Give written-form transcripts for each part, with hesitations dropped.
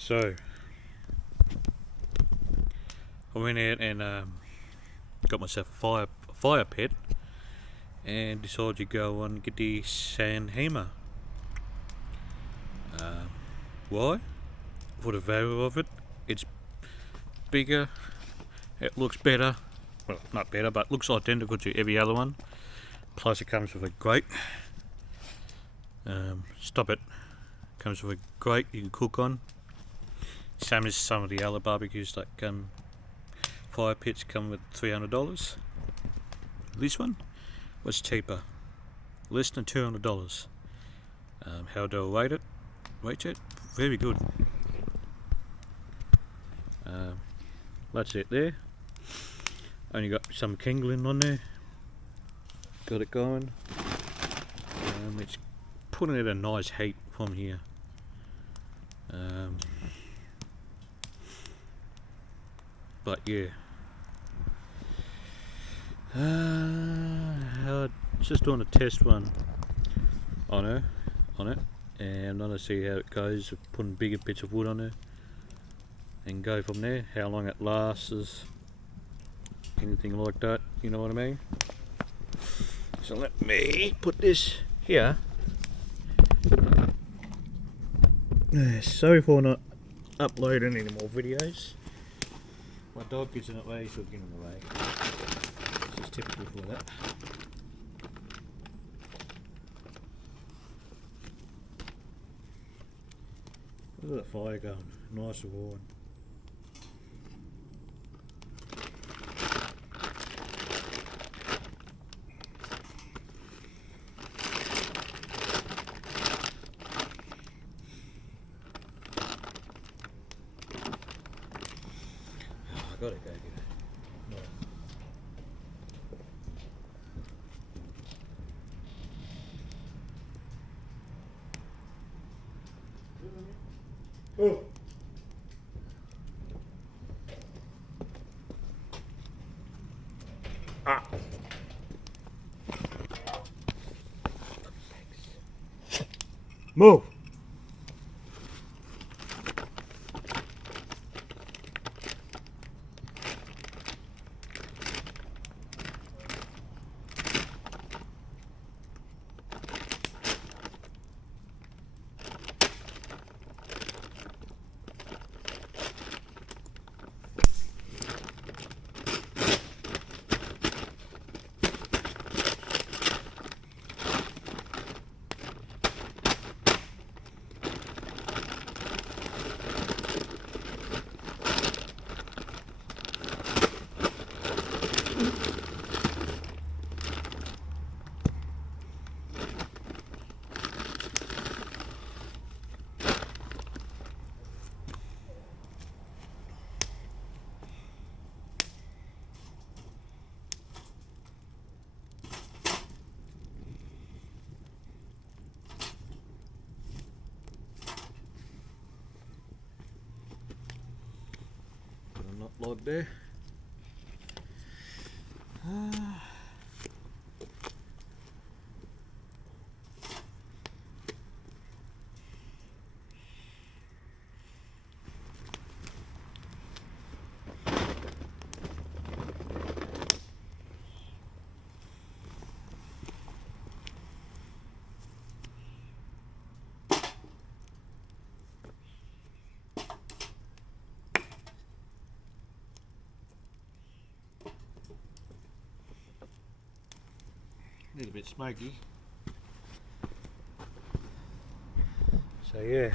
So I went out and got myself a fire pit and decided to go and get the sand Hima. Why? For the value of it. It's bigger, it looks better. Well, not better, but looks identical to every other one. Plus it comes with a grate. Stop it. Comes with a grate you can cook on. Same as some of the other barbecues like fire pits come with $300. This one was cheaper, less than $200. How do I rate it? Rate it? Very good. That's it there. Only got some kindling on there. Got it going. It's putting out a nice heat from here. But yeah. Just doing a test run on it, and I'm gonna see how it goes. Putting bigger bits of wood on there, and go from there. How long it lasts, anything like that. You know what I mean? So let me put this here. Sorry for not uploading any more videos. My dog gets in the way, so get in the way. This is typical for that. Look at that fire going, nice and warm. I gotta go get it. Oh. Ah. Move. Not logged there. A little bit smoky. So yeah.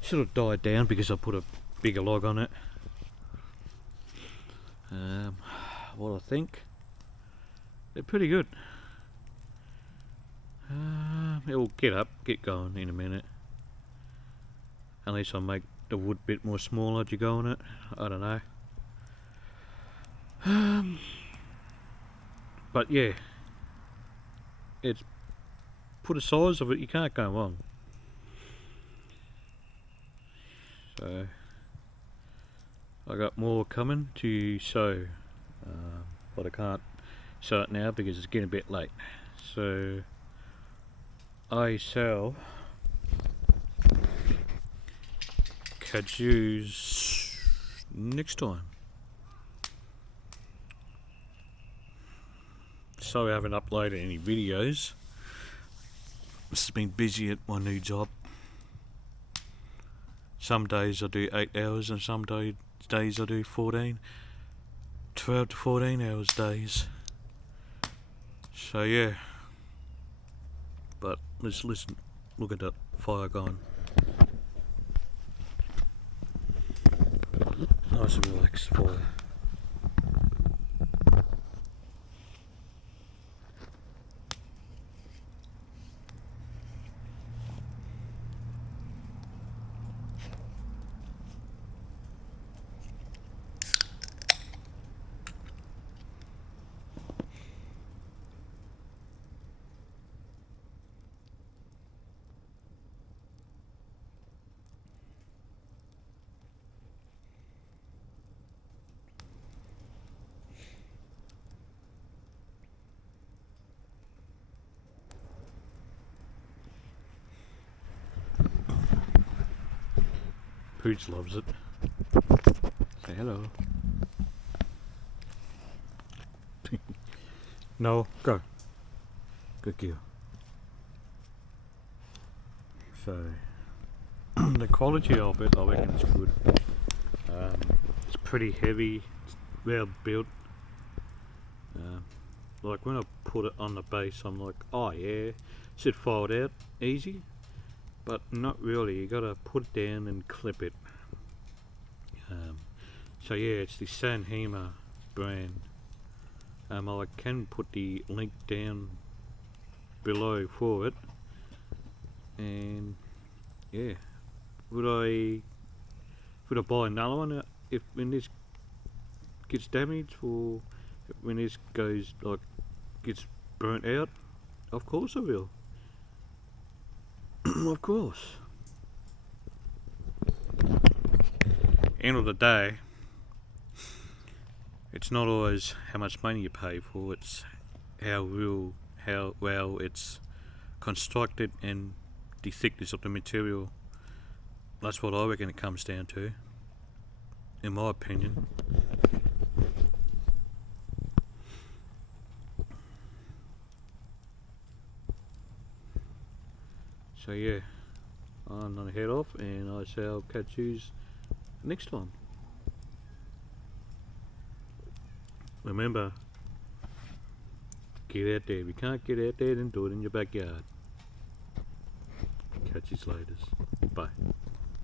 Should have died down because I put a bigger log on it. What I think, they're pretty good. It will get going in a minute. Unless I make the wood bit more smaller to go on it. I don't know. But yeah, it's for the size of it, you can't go wrong. So I got more coming to show, but I can't start now because it's getting a bit late. So I shall catch yous next time. Sorry I haven't uploaded any videos. This has been busy at my new job. Some days I do 8 hours and some days I do 12 to 14 hours days. So yeah. But let's listen, look at that fire going. Nice and relaxed fire. Pooch loves it. Say hello. No, go. Good girl. So, the quality of it, I reckon it's good. It's pretty heavy, it's well built. Like when I put it on the base, I'm like, oh yeah, should fold out easy. But not really, you gotta put it down and clip it. So yeah, it's the Hima brand. I can put the link down below for it. And yeah, would I buy another one if when this gets damaged, or when this goes gets burnt out? Of course I will. Of course. End of the day, it's not always how much money you pay for, it's how well it's constructed and the thickness of the material. That's what I reckon it comes down to, in my opinion. So yeah, I'm gonna head off and I shall catch yous next time. Remember, get out there. If you can't get out there, then do it in your backyard. Catch yous later. Bye.